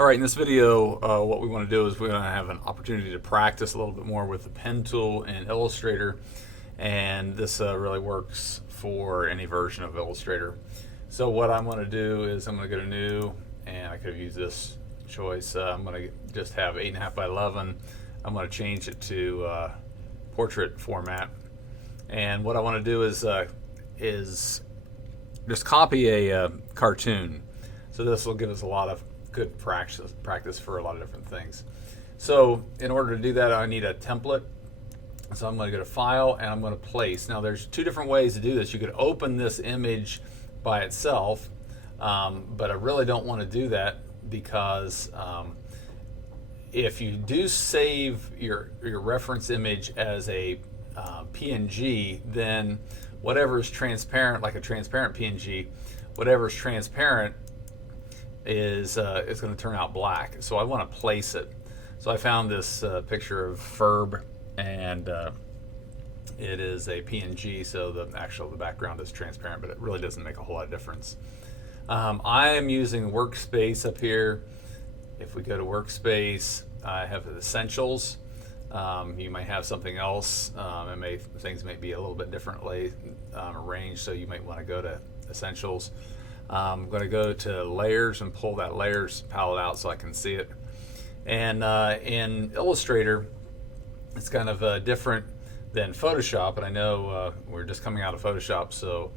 All right, in this video, what we want to do is we're going to have an opportunity to practice a little bit more with the pen tool in Illustrator, and this really works for any version of Illustrator. So what I'm going to do is I'm going to go to New, and I could have used this choice. I'm going to just have 8.5 by 11. I'm going to change it to portrait format, and what I want to do is just copy a cartoon. So this will give us a lot of good practice for a lot of different things. So in order to do that, I need a template. So I'm going to go to File and I'm going to Place. Now there's two different ways to do this. You could open this image by itself, but I really don't want to do that because if you do save your reference image as a PNG, then whatever is transparent, like a transparent PNG, whatever is transparent is going to turn out black. So I want to place it. So I found this picture of Ferb, and it is a PNG, so the background is transparent, but it really doesn't make a whole lot of difference. I am using Workspace up here. If we go to Workspace, I have Essentials. You might have something else. Things may be a little bit differently arranged, so you might want to go to Essentials. I'm going to go to Layers and pull that Layers palette out so I can see it. And in Illustrator, it's kind of different than Photoshop, and I know we're just coming out of Photoshop, so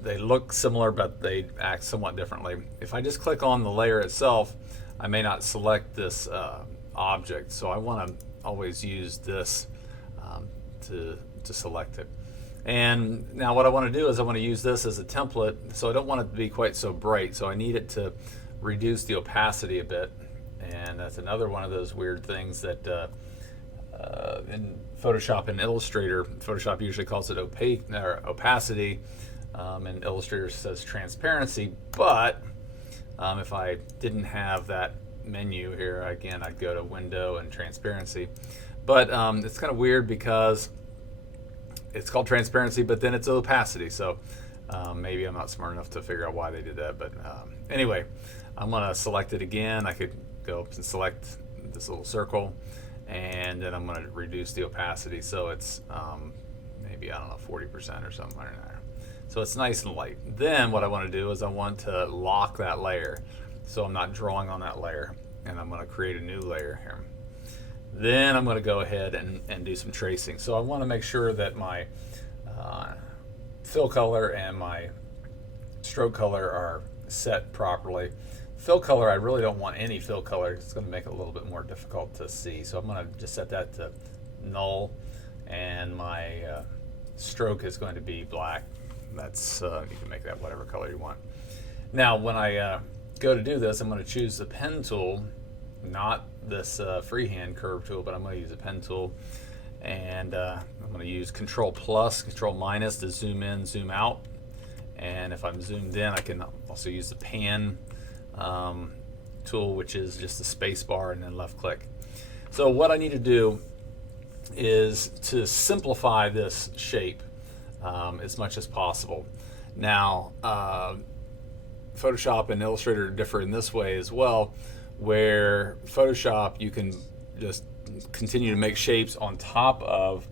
they look similar, but they act somewhat differently. If I just click on the layer itself, I may not select this object, so I want to always use this to select it. And now what I want to do is I want to use this as a template, so I don't want it to be quite so bright, so I need it to reduce the opacity a bit. And that's another one of those weird things that in Photoshop and Illustrator, Photoshop usually calls it opacity, and Illustrator says transparency. But if I didn't have that menu here, again, I'd go to Window and Transparency. But it's kind of weird because it's called transparency, but then it's opacity. So maybe I'm not smart enough to figure out why they did that. But anyway, I'm going to select it again. I could go up and select this little circle, and then I'm going to reduce the opacity so it's maybe, I don't know, 40% or something like that. So it's nice and light. Then what I want to do is I want to lock that layer, so I'm not drawing on that layer, and I'm going to create a new layer here. Then I'm going to go ahead and do some tracing. So I want to make sure that my fill color and my stroke color are set properly. Fill color, I really don't want any fill color. It's going to make it a little bit more difficult to see. So I'm going to just set that to null, and my stroke is going to be black. That's you can make that whatever color you want. Now when I go to do this, I'm going to choose the pen tool, not this freehand curve tool, but I'm going to use a pen tool, and I'm going to use Control plus, Control minus to zoom in, zoom out. And if I'm zoomed in, I can also use the pan tool, which is just the space bar and then left click. So what I need to do is to simplify this shape as much as possible. Now Photoshop and Illustrator differ in this way as well, where Photoshop you can just continue to make shapes on top of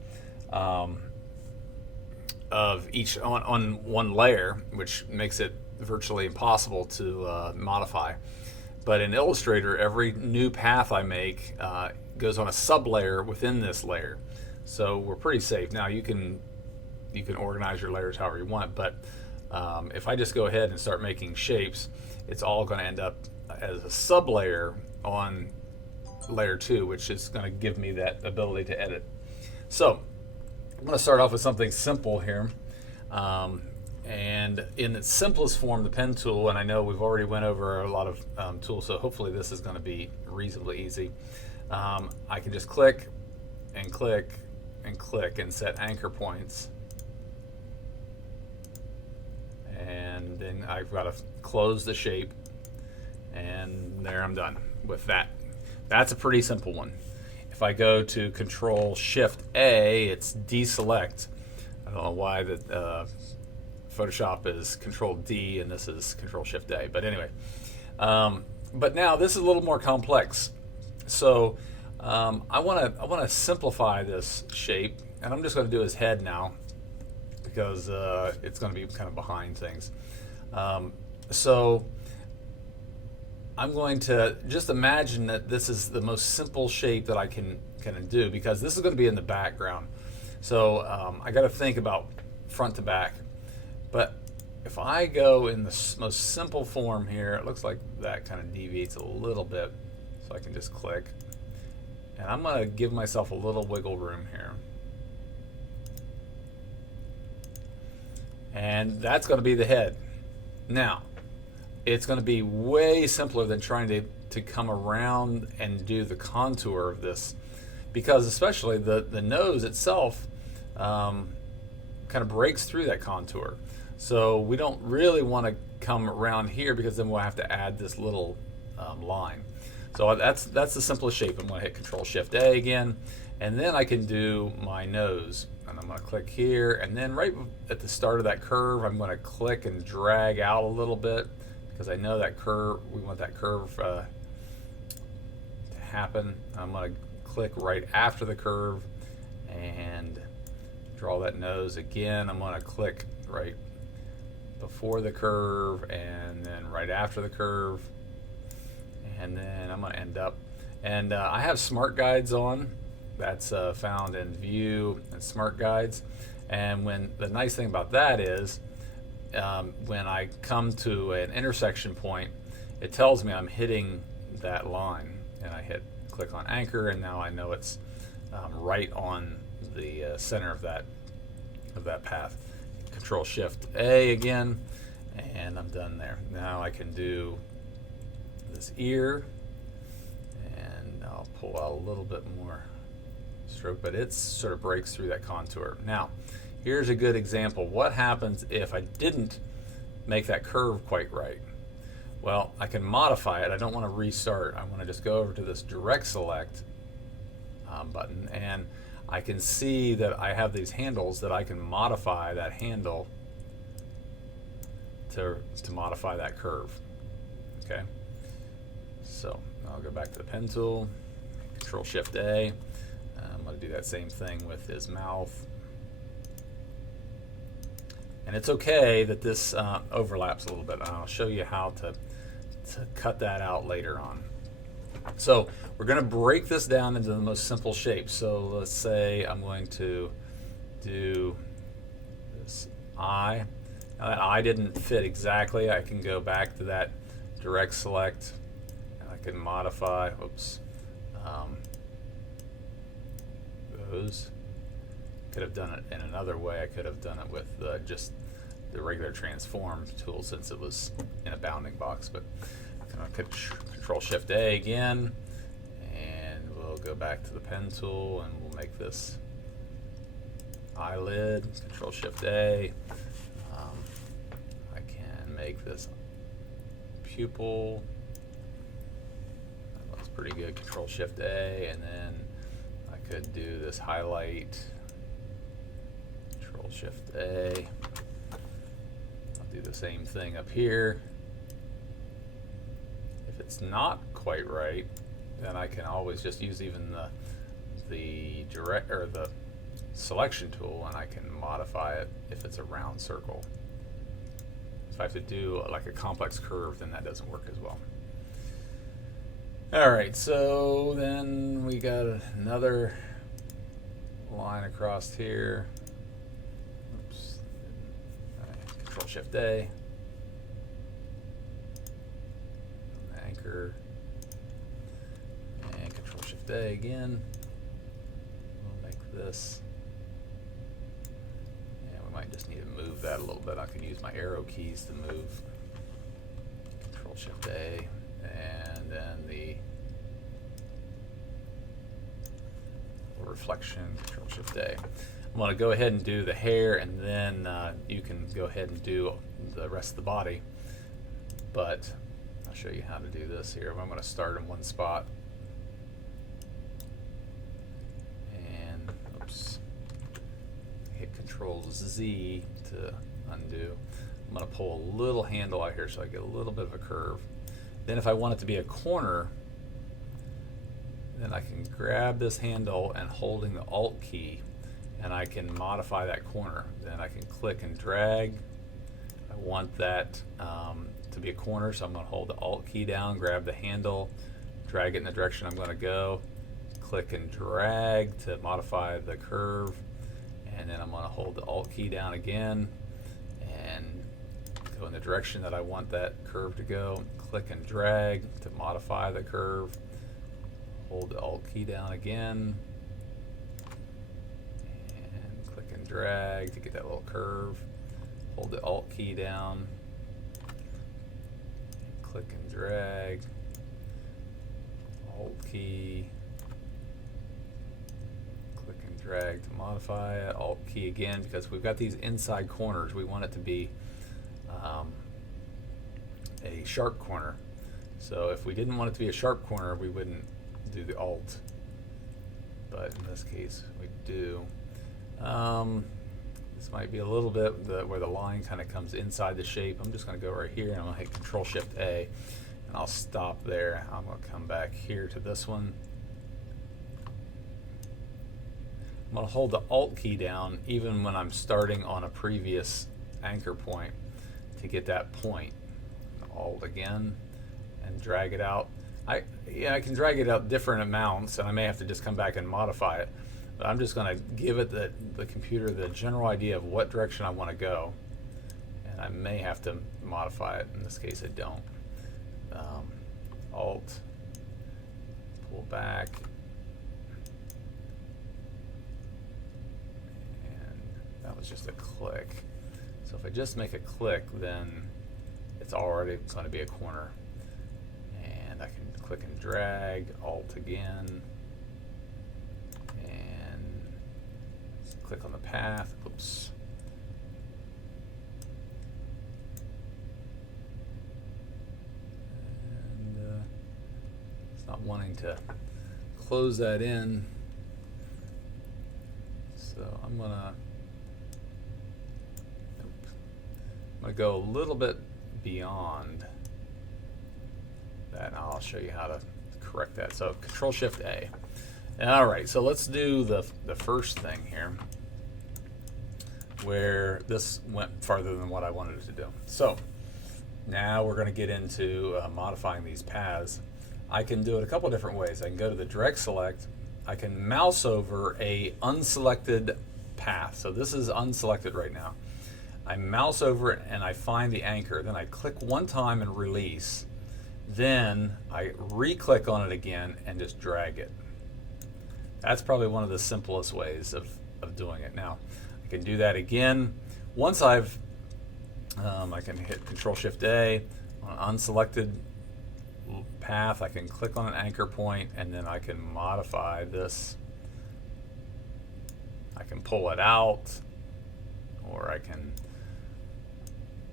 each on one layer, which makes it virtually impossible to modify. But in Illustrator, every new path I make goes on a sub-layer within this layer, so we're pretty safe. Now you can organize your layers however you want, but if I just go ahead and start making shapes, it's all going to end up as a sub-layer on layer 2, which is going to give me that ability to edit. So I'm going to start off with something simple here, and in its simplest form, the pen tool, and I know we've already went over a lot of tools, so hopefully this is going to be reasonably easy. I can just click and click and click and set anchor points, and then I've got to close the shape, and there I'm done with that. That's a pretty simple one. If I go to Control Shift A, it's deselect. I don't know why that Photoshop is Control D and this is Control Shift A, but anyway, But now this is a little more complex. So I want to simplify this shape, and I'm just going to do his head now because it's going to be kind of behind things. So I'm going to just imagine that this is the most simple shape that I can do, because this is going to be in the background. So I got to think about front to back. But if I go in the most simple form here, it looks like that kind of deviates a little bit. So I can just click. And I'm going to give myself a little wiggle room here. And that's going to be the head. Now, it's going to be way simpler than trying to come around and do the contour of this, because especially the nose itself kind of breaks through that contour. So we don't really want to come around here, because then we'll have to add this little line. So that's the simplest shape. I'm going to hit Control-Shift-A again, and then I can do my nose. And I'm going to click here, and then right at the start of that curve, I'm going to click and drag out a little bit, because I know that curve, we want that curve to happen. I'm going to click right after the curve and draw that nose again. I'm going to click right before the curve and then right after the curve, and then I'm going to end up, and I have Smart Guides on. That's found in View and Smart Guides. And the nice thing about that is when I come to an intersection point, it tells me I'm hitting that line, and I click on anchor, and now I know it's right on the center of that path. Control-Shift-A again, and I'm done there. Now I can do this ear, and I'll pull out a little bit more stroke, but it sort of breaks through that contour. Now, here's a good example. What happens if I didn't make that curve quite right? Well, I can modify it. I don't want to restart. I want to just go over to this Direct Select button, and I can see that I have these handles that I can modify that handle to modify that curve. Okay, so I'll go back to the pen tool, Control-Shift-A. I'm going to do that same thing with his mouth. And it's okay that this overlaps a little bit. I'll show you how to cut that out later on. So we're going to break this down into the most simple shape. So let's say I'm going to do this eye. Now that eye didn't fit exactly. I can go back to that Direct Select, and I can modify. Oops. Those. Could have done it in another way. I could have done it with just the regular transform tool, since it was in a bounding box. But I'm going to Control-Shift-A again, and we'll go back to the pen tool, and we'll make this eyelid. Control-Shift-A. I can make this pupil. That looks pretty good. Control-Shift-A, and then I could do this highlight. Control-Shift-A. I'll do the same thing up here. If it's not quite right, then I can always just use even the direct or the selection tool, and I can modify it if it's a round circle. If I have to do like a complex curve, then that doesn't work as well. All right, so then we got another line across here. Oops. Control-Shift-A. Anchor. And Control-Shift-A again. We'll make this. And we might just need to move that a little bit. I can use my arrow keys to move. Control-Shift-A. And then the reflection, Control-Shift-A. I'm going to go ahead and do the hair, and then you can go ahead and do the rest of the body. But I'll show you how to do this here. I'm going to start in one spot. And, oops, hit Control-Z to undo. I'm going to pull a little handle out here so I get a little bit of a curve. Then if I want it to be a corner, then I can grab this handle and holding the Alt key, and I can modify that corner. Then I can click and drag. I want that to be a corner, so I'm going to hold the Alt key down, grab the handle, drag it in the direction I'm going to go, click and drag to modify the curve, and then I'm going to hold the Alt key down again and go in the direction that I want that curve to go, click and drag to modify the curve, hold the Alt key down again, and click and drag to get that little curve, hold the Alt key down, click and drag, Alt key, click and drag to modify it, Alt key again, because we've got these inside corners. We want it to be a sharp corner. So if we didn't want it to be a sharp corner, we wouldn't do the Alt. But in this case, we do. This might be a little bit where the line kind of comes inside the shape. I'm just going to go right here and I'm going to hit Control-Shift-A and I'll stop there. I'm going to come back here to this one. I'm going to hold the Alt key down even when I'm starting on a previous anchor point to get that point. Alt again and drag it out. I can drag it out different amounts, and I may have to just come back and modify it. But I'm just going to give it the computer the general idea of what direction I want to go, and I may have to modify it. In this case, I don't. Alt, pull back, and that was just a click. So if I just make a click, then it's already going to be a corner. And I can click and drag, Alt again, and click on the path. Oops. And it's not wanting to close that in. So I'm going to go a little bit beyond that, and I'll show you how to correct that. So Control-Shift-A. All right, so let's do the first thing here, where this went farther than what I wanted it to do. So now we're going to get into modifying these paths. I can do it a couple different ways. I can go to the Direct Select. I can mouse over a unselected path. So this is unselected right now. I mouse over it and I find the anchor. Then I click one time and release. Then I re-click on it again and just drag it. That's probably one of the simplest ways of doing it. Now, I can do that again. Once I can hit Control-Shift-A on an unselected path. I can click on an anchor point and then I can modify this. I can pull it out, or I can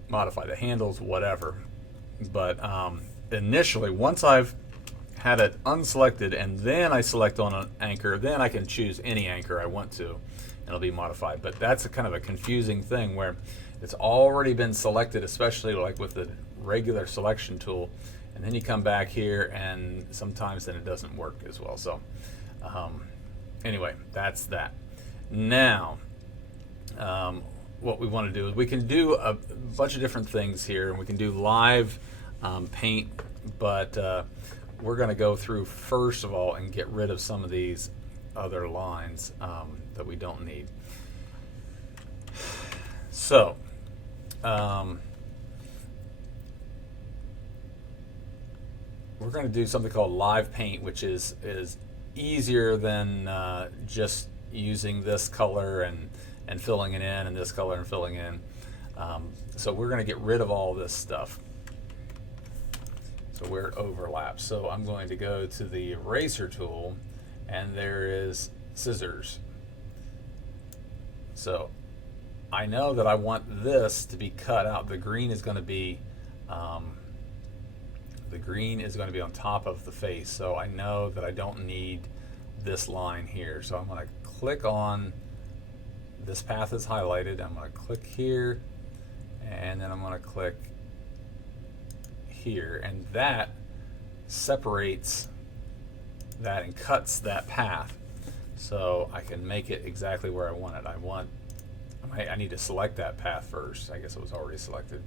modify the handles, whatever. But initially, once I've had it unselected and then I select on an anchor, then I can choose any anchor I want to and it'll be modified. But that's a kind of a confusing thing where it's already been selected, especially like with the regular selection tool, and then you come back here and sometimes then it doesn't work as well. So anyway, that's that. Now what we want to do is we can do a bunch of different things here, and we can do live paint, but we're going to go through first of all and get rid of some of these other lines that we don't need. So we're going to do something called live paint, which is easier than just using this color and filling it in, and this color and filling in. So we're going to get rid of all this stuff, so where it overlaps. So I'm going to go to the eraser tool, and there is scissors. So I know that I want this to be cut out. The green is going to be on top of the face, so I know that I don't need this line here. So I'm going to click on this path is highlighted. I'm going to click here, and then I'm going to click here, and that separates that and cuts that path, so I can make it exactly where I want it. I need to select that path first. I guess it was already selected.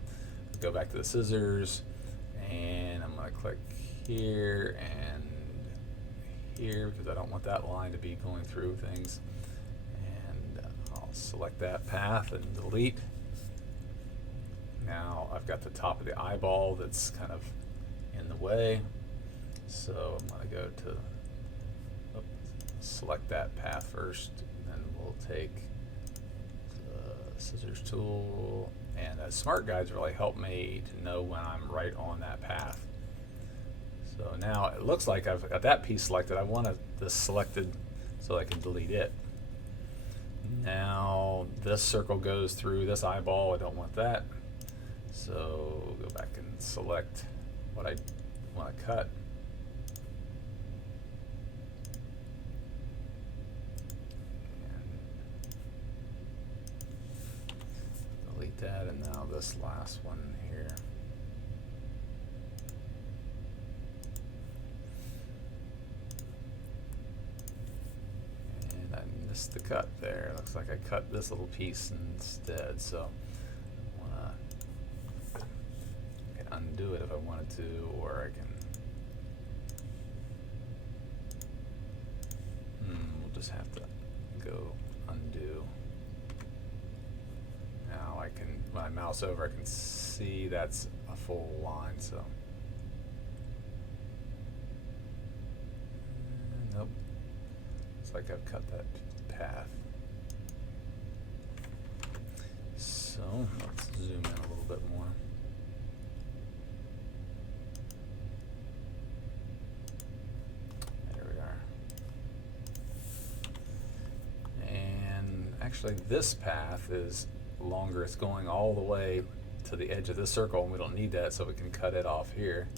Go back to the scissors, and I'm going to click here and here because I don't want that line to be going through things. And I'll select that path and delete. Now I've got the top of the eyeball that's kind of in the way, so I'm going to go to select that path first, and then we'll take the scissors tool, and smart guides really help me to know when I'm right on that path. So now it looks like I've got that piece selected. I want this selected so I can delete it. Now this circle goes through this eyeball. I don't want that. So go back and select what I want to cut. And delete that, and now this last one here. And I missed the cut there. Looks like I cut this little piece instead, so undo it if I wanted to, or I can we'll just have to go undo. Now I can, when I mouse over, I can see that's a full line, so nope, it's like I've cut that path. So let's zoom in a little bit more. Actually, this path is longer. It's going all the way to the edge of this circle, and we don't need that, so we can cut it off here.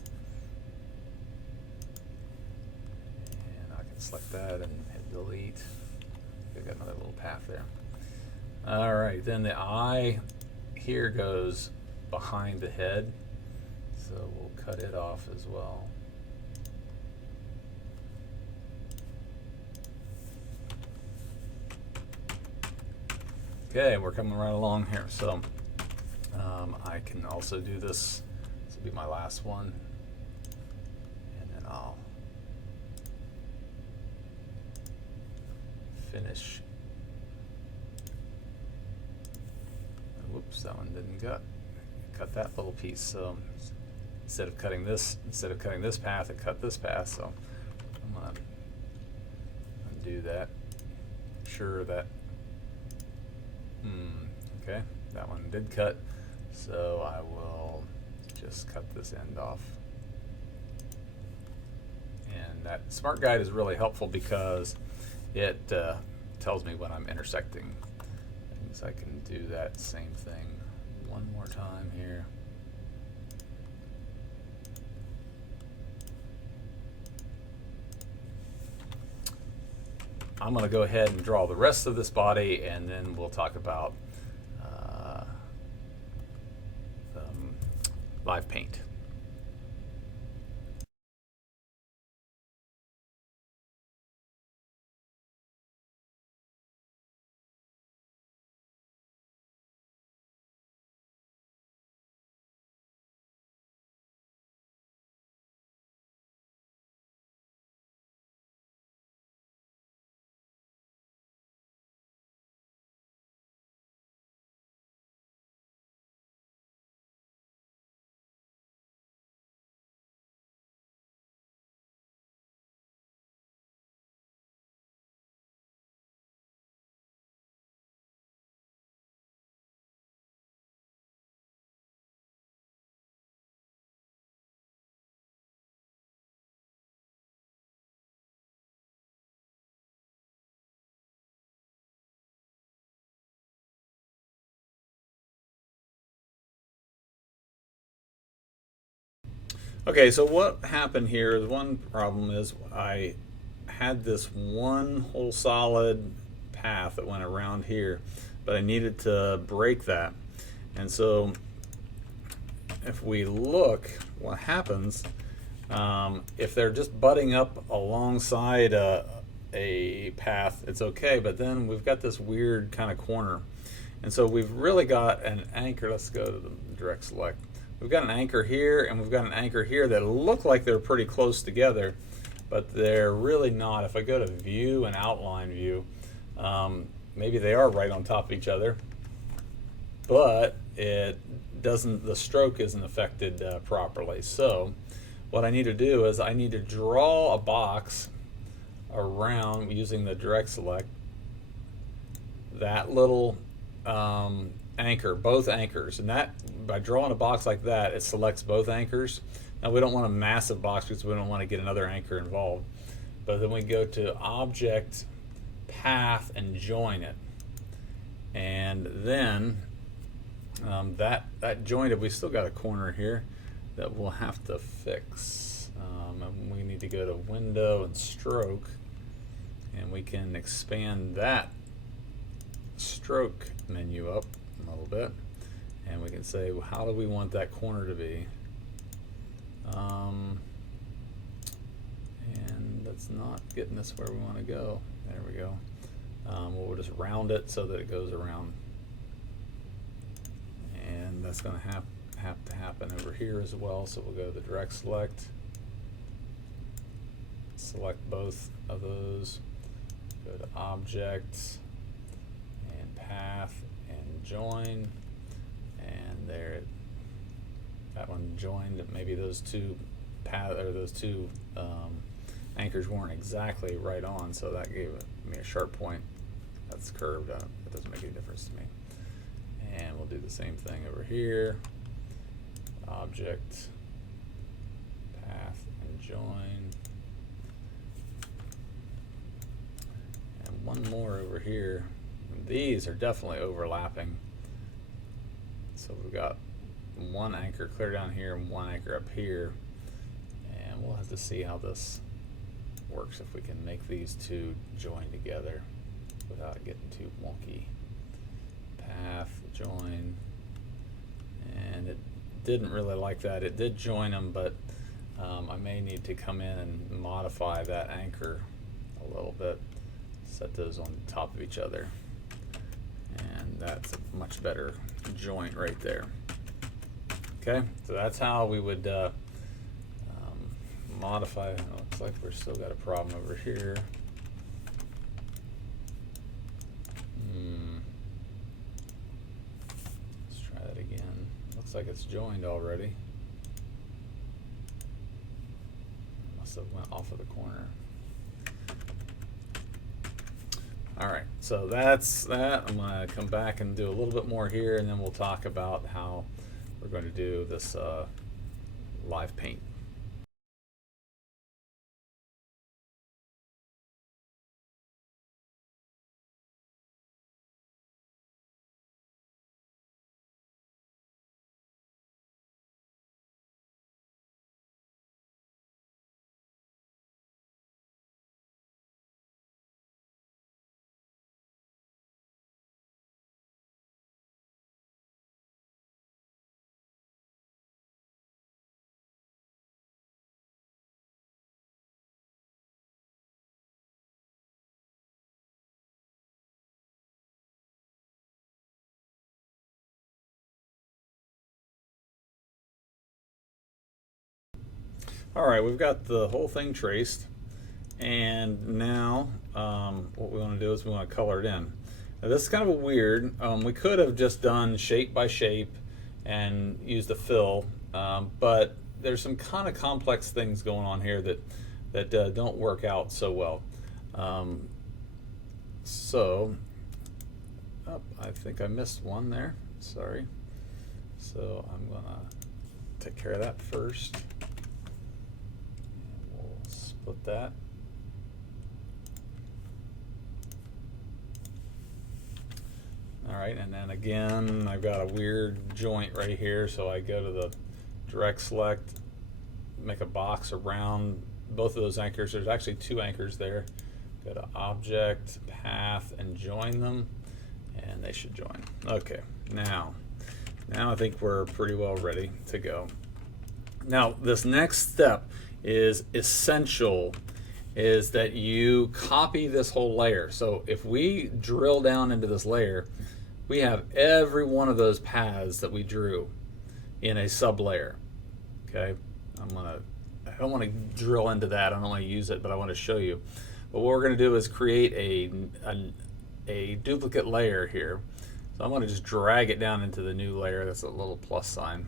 And I can select that and hit delete. I've got another little path there. All right, then the eye here goes behind the head, so we'll cut it off as well. Okay, we're coming right along here. So I can also do this. This will be my last one. And then I'll finish. Whoops, that one didn't cut that little piece. So instead of cutting this path, I cut this path. So I'm gonna undo that. Make sure that okay, that one did cut, so I will just cut this end off. And that smart guide is really helpful because it tells me when I'm intersecting things. I can do that same thing one more time here. I'm going to go ahead and draw the rest of this body, and then we'll talk about live paint. Okay, so what happened here is, one problem is I had this one whole solid path that went around here, but I needed to break that. And so if we look, what happens, If they're just butting up alongside a path, it's okay, but then we've got this weird kind of corner. And so we've really got an anchor. Let's go to the direct select. We've got an anchor here, and we've got an anchor here that look like they're pretty close together, but they're really not. If I go to view and outline view, maybe they are right on top of each other, but it doesn't, the stroke isn't affected properly. So what I need to do is I need to draw a box around, using the direct select, that little anchor, both anchors, and that by drawing a box like that, it selects both anchors. Now we don't want a massive box because we don't want to get another anchor involved, but then we go to object, path, and join it, and then that jointed, we still got a corner here that we'll have to fix. And we need to go to window and stroke, and we can expand that stroke menu up a little bit, and we can say, well, how do we want that corner to be? And that's not getting us where we want to go. There we go. We'll just round it so that it goes around, and that's going to have to happen over here as well. So we'll go to the direct select, select both of those, go to object and path and join, and there that one joined. Maybe those two anchors weren't exactly right on, so that gave me a sharp point. That's curved. It doesn't make any difference to me. And we'll do the same thing over here. Object, path, and join. And one more over here. And these are definitely overlapping. So we've got one anchor clear down here and one anchor up here. And we'll have to see how this works, if we can make these two join together without getting too wonky. Path, join, and it didn't really like that. It did join them, but I may need to come in and modify that anchor a little bit, set those on top of each other, and that's a much better joint right there. Okay, so that's how we would modify. It looks like we're still got a problem over here. Let's try that again. Looks like it's joined already. Must have went off of the corner. All right, so that's that. I'm going to come back and do a little bit more here, and then we'll talk about how we're going to do this live paint. All right, we've got the whole thing traced, and now what we want to do is we want to color it in. Now, this is kind of a weird. We could have just done shape by shape and used the fill, but there's some kind of complex things going on here that don't work out so well. I think I missed one there. Sorry. So I'm gonna take care of that first. Split that. All right, and then again, I've got a weird joint right here, so I go to the direct select, make a box around both of those anchors. There's actually two anchors there. Go to object, path, and join them, and they should join. Okay, now I think we're pretty well ready to go. Now, this next step is essential is that you copy this whole layer. So if we drill down into this layer, we have every one of those paths that we drew in a sub layer. Okay, I don't want to drill into that. I don't want to use it, but I want to show you. But what we're going to do is create a duplicate layer here. So I'm going to just drag it down into the new layer. That's a little plus sign.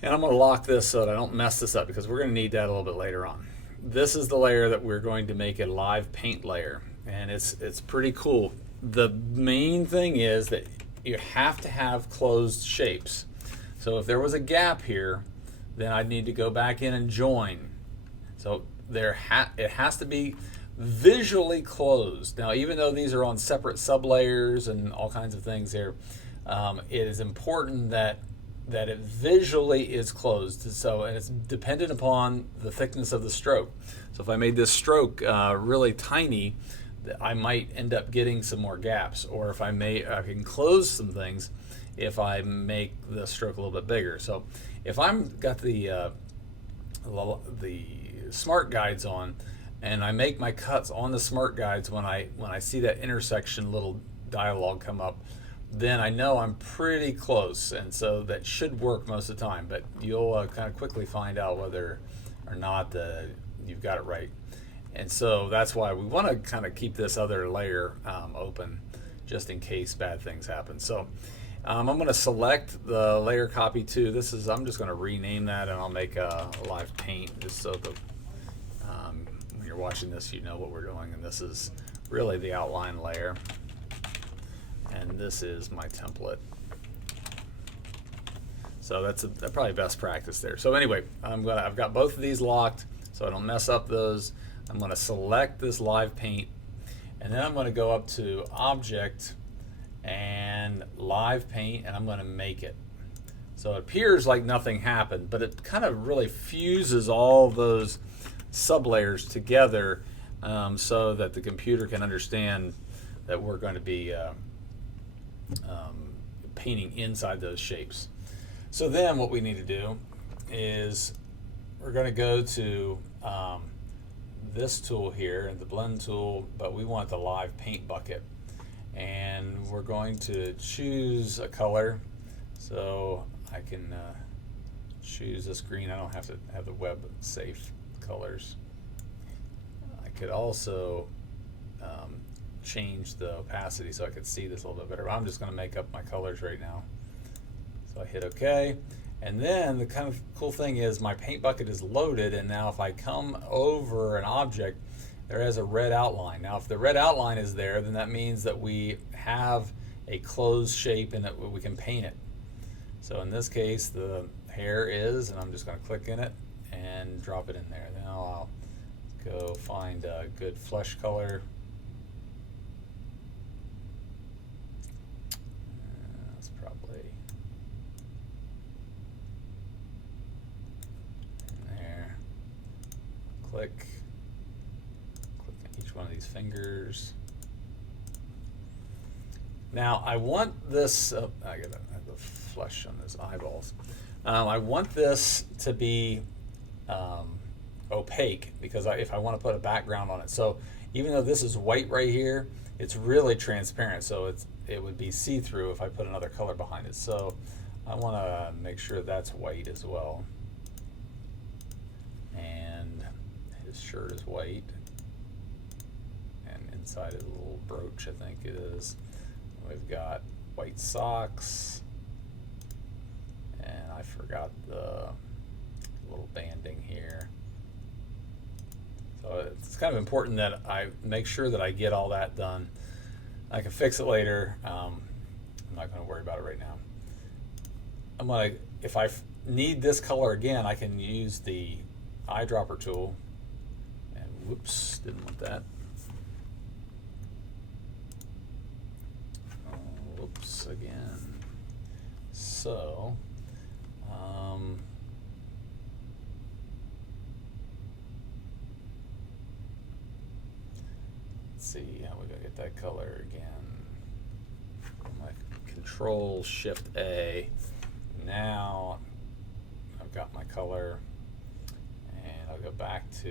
And I'm going to lock this so that I don't mess this up, because we're going to need that a little bit later on. This is the layer that we're going to make a live paint layer, and it's pretty cool. The main thing is that you have to have closed shapes. So if there was a gap here, then I'd need to go back in and join. So it has to be visually closed. Now, even though these are on separate sublayers and all kinds of things here, it is important that it visually is closed. So, and it's dependent upon the thickness of the stroke. So if I made this stroke really tiny, I might end up getting some more gaps. Or if I can close some things if I make the stroke a little bit bigger. So if I'm got the smart guides on, and I make my cuts on the smart guides, when I see that intersection little dialogue come up, then I know I'm pretty close, and so that should work most of the time. But you'll kind of quickly find out whether or not you've got it right. And so that's why we want to kind of keep this other layer open, just in case bad things happen. So I'm going to select the layer copy 2. I'm just going to rename that, and I'll make a live paint, just so that when you're watching this, you know what we're doing. And this is really the outline layer, and this is my template. So that's probably best practice there. So anyway, I've got both of these locked, so I don't mess up those. I'm going to select this live paint, and then I'm going to go up to Object and Live Paint, and I'm going to make it. So it appears like nothing happened, but it kind of really fuses all those sublayers together, so that the computer can understand that we're going to be painting inside those shapes. So then what we need to do is we're going to go to this tool here, the blend tool, but we want the live paint bucket, and we're going to choose a color. So I can choose this green. I don't have to have the web safe colors. I could also change the opacity so I could see this a little bit better. I'm just going to make up my colors right now. So I hit OK. And then the kind of cool thing is my paint bucket is loaded, and now if I come over an object, there has a red outline. Now if the red outline is there, then that means that we have a closed shape and that we can paint it. So in this case, the hair is, and I'm just going to click in it and drop it in there. Now I'll go find a good flesh color. That's probably in there. Click on each one of these fingers. Now I want this, I gotta have the flesh on those eyeballs. I want this to be opaque, because if I want to put a background on it. So even though this is white right here, it's really transparent, so it would be see-through if I put another color behind it. So I want to make sure that's white as well. And his shirt is white, and inside is a little brooch, I think it is. We've got white socks, and I forgot the little banding here. So it's kind of important that I make sure that I get all that done. I can fix it later. I'm not going to worry about it right now. If I need this color again, I can use the eyedropper tool. And whoops, didn't want that. Whoops again. So, let's see how we're going to get that color again. I'm going to Control Shift A. Now I've got my color, I'll go back to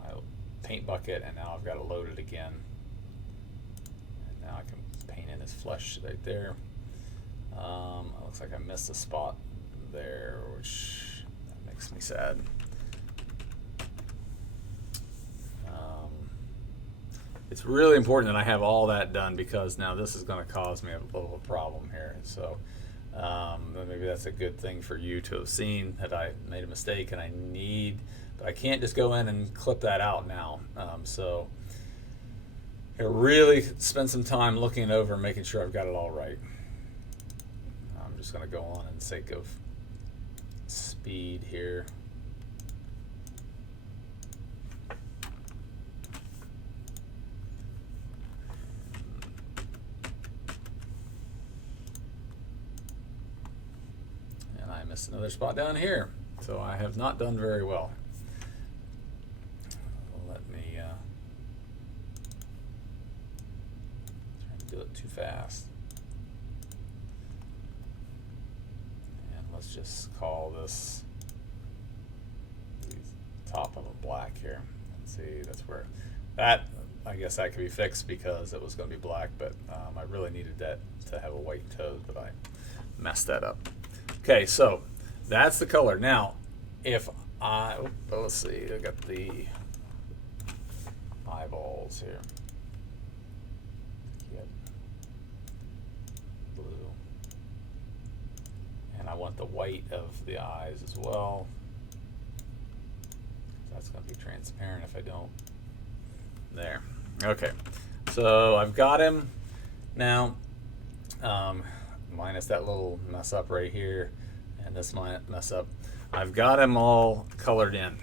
my paint bucket, and now I've got to load it again. And now I can paint in his flesh right there. It looks like I missed a spot there, which that makes me sad. It's really important that I have all that done, because now this is going to cause me a little problem here. So maybe that's a good thing for you to have seen, that I made a mistake, and but I can't just go in and clip that out now. So I really spend some time looking over and making sure I've got it all right. I'm just going to go on in the sake of speed here. Missed another spot down here, so I have not done very well. Let me try to do it too fast. And let's just call this the top of a black here. Let's see, that's where that, I guess that could be fixed because it was going to be black, but I really needed that to have a white toe, but I messed that up. Okay, so that's the color. Now, if let's see, I got the eyeballs here. Yep. Blue. And I want the white of the eyes as well. That's going to be transparent if I don't. There. Okay, so I've got him. Now, minus that little mess up right here and this mess up, I've got them all colored in.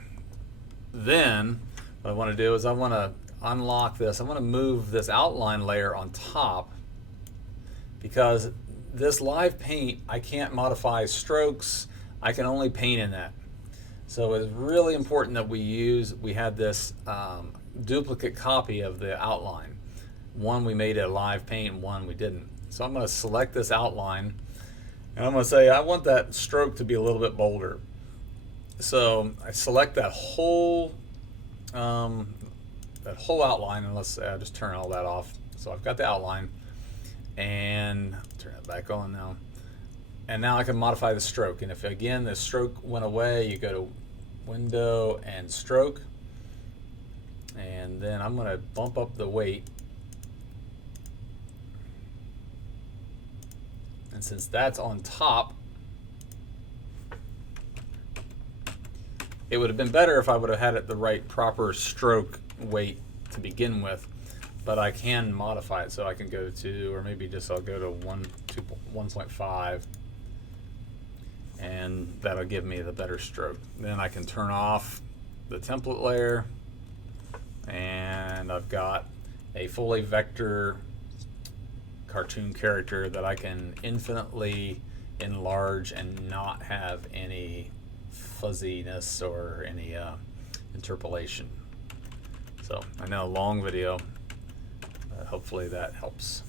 Then what I want to do is I want to unlock this. I want to move this outline layer on top, because this live paint, I can't modify strokes. I can only paint in that. So it's really important that we had this duplicate copy of the outline. One we made a live paint, one we didn't. So I'm going to select this outline, and I'm going to say I want that stroke to be a little bit bolder. So I select that whole outline, and let's say I just turn all that off. So I've got the outline, and turn it back on now. And now I can modify the stroke. And if again the stroke went away, you go to Window and Stroke, and then I'm going to bump up the weight. And since that's on top, it would have been better if I would have had it the right proper stroke weight to begin with, but I can modify it. So I can go to, or maybe just I'll go to 1.5, and that'll give me the better stroke. Then I can turn off the template layer, and I've got a fully vector cartoon character that I can infinitely enlarge and not have any fuzziness or any interpolation. So I know, a long video, hopefully that helps.